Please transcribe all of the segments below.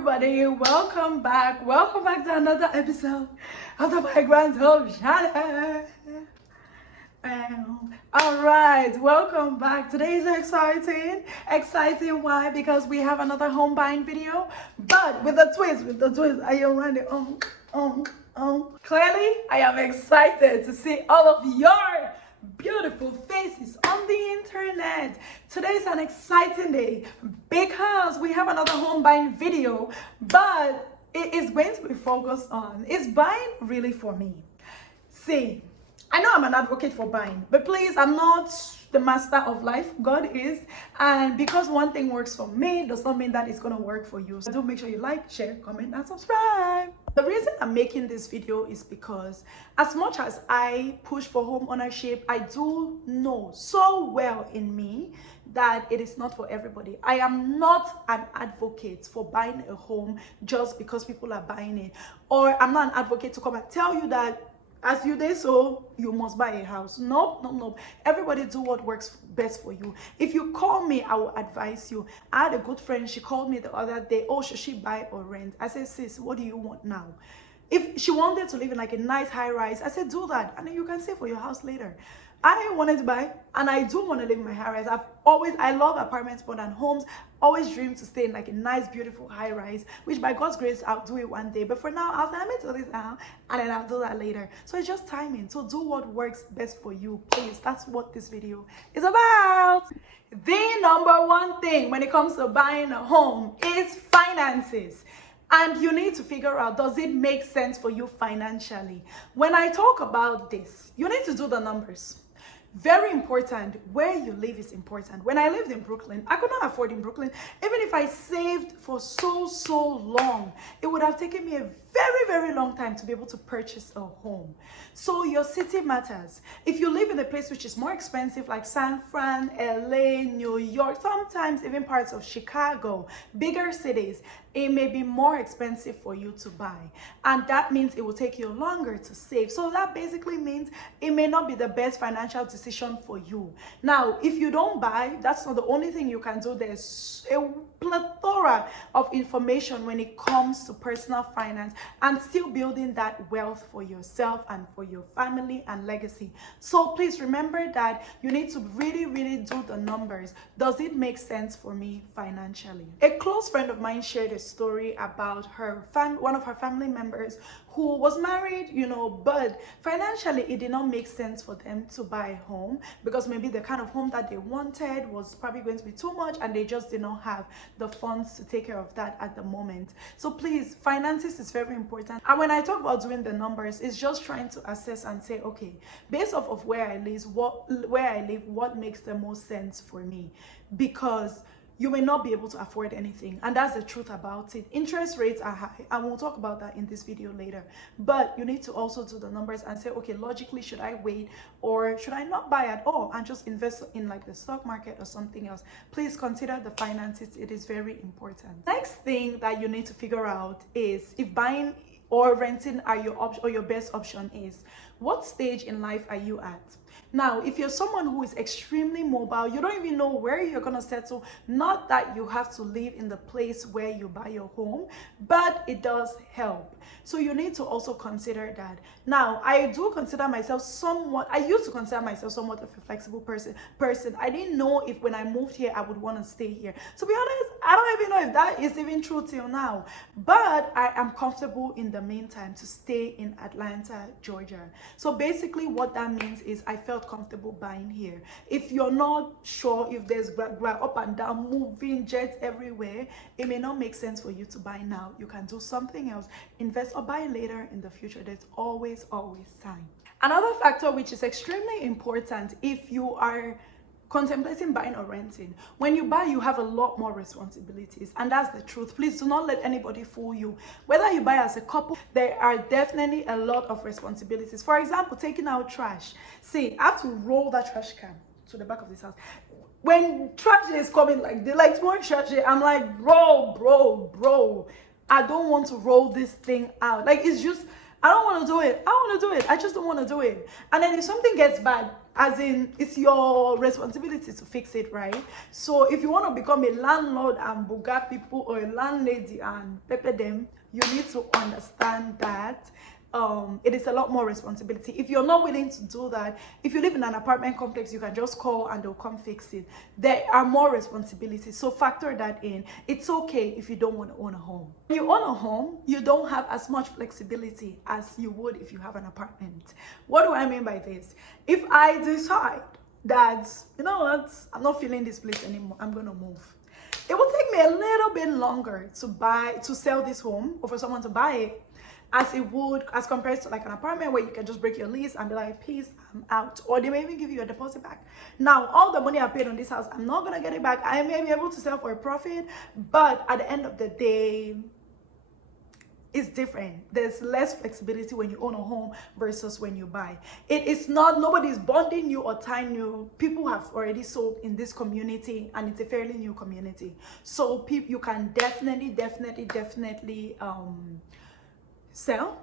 everybody, welcome back to another episode of the Migrant Home channel. All right, welcome back. Today is exciting. Why? Because we have another home buying video, but with a twist. I am running clearly I am excited to see all of your beautiful faces on the internet. Today is an exciting day because we have another home buying video, but it is going to be focused on, is buying really for me? See, I know I'm an advocate for buying, but please, I'm not the master of life. God is. And because one thing works for me does not mean that it's going to work for you. So do make sure you like, share, comment, and subscribe. The reason I'm making this video is because as much as I push for home ownership, I do know so well in me that it is not for everybody. I am not an advocate for buying a home just because people are buying it. Or I'm not an advocate to come and tell you that as you do so, you must buy a house. No. Everybody do what works best for you. If you call me, I will advise you. I had a good friend. She called me the other day. Oh, should she buy or rent? I said, sis, what do you want now? If she wanted to live in like a nice high rise, I said, do that. And then you can save for your house later. I wanted to buy, and I do want to live in my high rise. I love apartments more than homes. Always dream to stay in like a nice, beautiful high rise, which by God's grace, I'll do it one day. But for now, I'll do this now, and then I'll do that later. So it's just timing. So do what works best for you, please. That's what this video is about. The number one thing when it comes to buying a home is finances. And you need to figure out, does it make sense for you financially? When I talk about this, you need to do the numbers. Very important. Where you live is important. When I lived in Brooklyn, I could not afford in Brooklyn. Even if I saved for so long, it would have taken me a very long time to be able to purchase a home. So your city matters. If you live in a place which is more expensive, like San Fran, LA, New York, sometimes even parts of Chicago, bigger cities, it may be more expensive for you to buy. And that means it will take you longer to save. So that basically means it may not be the best financial decision for you. Now, if you don't buy, that's not the only thing you can do. There's a plethora of information when it comes to personal finance and still building that wealth for yourself and for your family and legacy. So please remember that you need to really do the numbers. Does it make sense for me financially? A close friend of mine shared a story about one of her family members who was married, but financially it did not make sense for them to buy a home because maybe the kind of home that they wanted was probably going to be too much and they just did not have the funds to take care of that at the moment. So please, finances is very important. And when I talk about doing the numbers, it's just trying to assess and say, okay, based off of where I live, what makes the most sense for me? Because you may not be able to afford anything, and that's the truth about it. Interest rates are high, and we'll talk about that in this video later. But you need to also do the numbers and say, okay, logically, should I wait or should I not buy at all and just invest in like the stock market or something else? Please consider the finances. It is very important. Next thing that you need to figure out is if buying or renting are your best option is, what stage in life are you at? Now, if you're someone who is extremely mobile, you don't even know where you're going to settle, not that you have to live in the place where you buy your home, but it does help. So you need to also consider that. Now, I used to consider myself somewhat of a flexible person. I didn't know if when I moved here, I would want to stay here. To be honest, I don't even know if that is even true till now. But I am comfortable in the meantime to stay in Atlanta, Georgia. So basically what that means is I felt comfortable buying here. If you're not sure if there's up and down, moving jets everywhere, it may not make sense for you to buy now. You can do something else, invest or buy later in the future. There's always time. Another factor which is extremely important if you are contemplating buying or renting, when you buy, you have a lot more responsibilities, and that's the truth. Please do not let anybody fool you. Whether you buy as a couple, there are definitely a lot of responsibilities. For example, taking out trash. See, I have to roll that trash can to the back of this house. When trash is coming, like tomorrow trash, I'm like, bro, I don't want to roll this thing out. Like, it's just, I don't want to do it. I just don't want to do it. And then if something gets bad, as in it's your responsibility to fix it, right? So if you want to become a landlord and buga people, or a landlady and pepper them, you need to understand that it is a lot more responsibility. If you're not willing to do that, if you live in an apartment complex, you can just call and they'll come fix it. There are more responsibilities, so factor that in. It's okay if you don't want to own a home. When you own a home, you don't have as much flexibility as you would if you have an apartment. What do I mean by this? If I decide that, you know what, I'm not feeling this place anymore, I'm gonna move, it will take me a little bit longer to sell this home, or for someone to buy it, as it would as compared to like an apartment where you can just break your lease and be like, peace, I'm out. Or they may even give you a deposit back. Now, all the money I paid on this house, I'm not gonna get it back. I may be able to sell for a profit, but at the end of the day, it's different. There's less flexibility when you own a home versus when you buy. It is not, nobody's bonding you or tying you. People have already sold in this community, and it's a fairly new community. So you can definitely sell,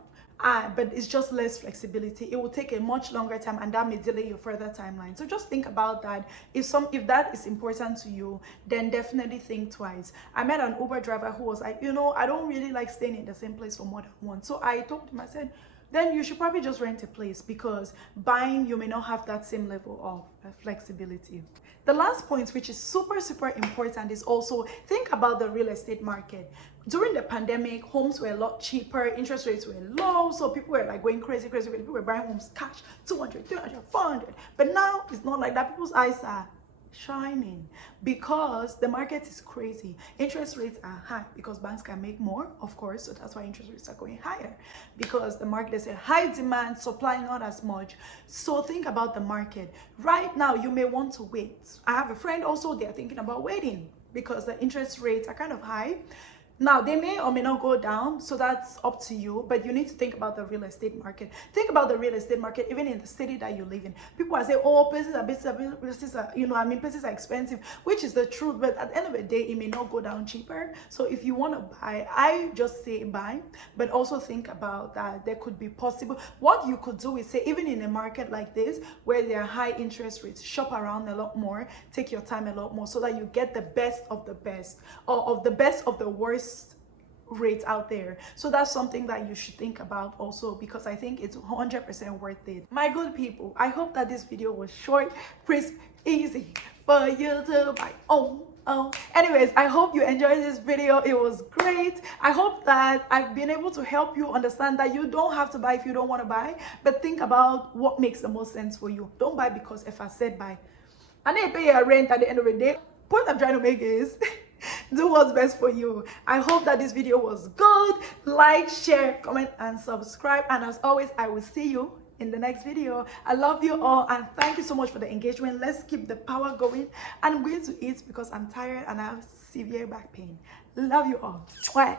but it's just less flexibility. It will take a much longer time, and that may delay your further timeline. So just think about that. If that is important to you, then definitely think twice. I met an Uber driver who was like, you know, I don't really like staying in the same place for more than once. So I told him, I said, then you should probably just rent a place, because buying, you may not have that same level of flexibility. The last point, which is super important, is also think about the real estate market. During the pandemic, homes were a lot cheaper, interest rates were low, so people were like going crazy. People were buying homes cash, 200, 300, 400. But now it's not like that. People's eyes are shining because the market is crazy. Interest rates are high because banks can make more, of course, so that's why interest rates are going higher, because the market is a high demand, supply not as much. So think about the market. Right now, you may want to wait. I have a friend also, they're thinking about waiting because the interest rates are kind of high. Now, they may or may not go down, so that's up to you, but you need to think about the real estate market. Think about the real estate market, even in the city that you live in. People are saying, oh, places are expensive, which is the truth, but at the end of the day, it may not go down cheaper. So if you want to buy, I just say buy, but also think about that there could be possible. What you could do is say, even in a market like this, where there are high interest rates, shop around a lot more, take your time a lot more, so that you get the best of the best, or of the best of the worst rates out there. So that's something that you should think about also, because I think it's 100% worth it. My good people, I hope that this video was short, crisp, easy for you to buy. Anyways, I hope you enjoyed this video. It was great. I hope that I've been able to help you understand that you don't have to buy if you don't want to buy, but think about what makes the most sense for you. Don't buy because if I said buy and then pay your rent at the end of the day. Point I'm trying to make is do what's best for you. I hope that this video was good. Like, share, comment, and subscribe. And as always, I will see you in the next video. I love you all, and thank you so much for the engagement. Let's keep the power going. And I'm going to eat because I'm tired and I have severe back pain. Love you all. Bye.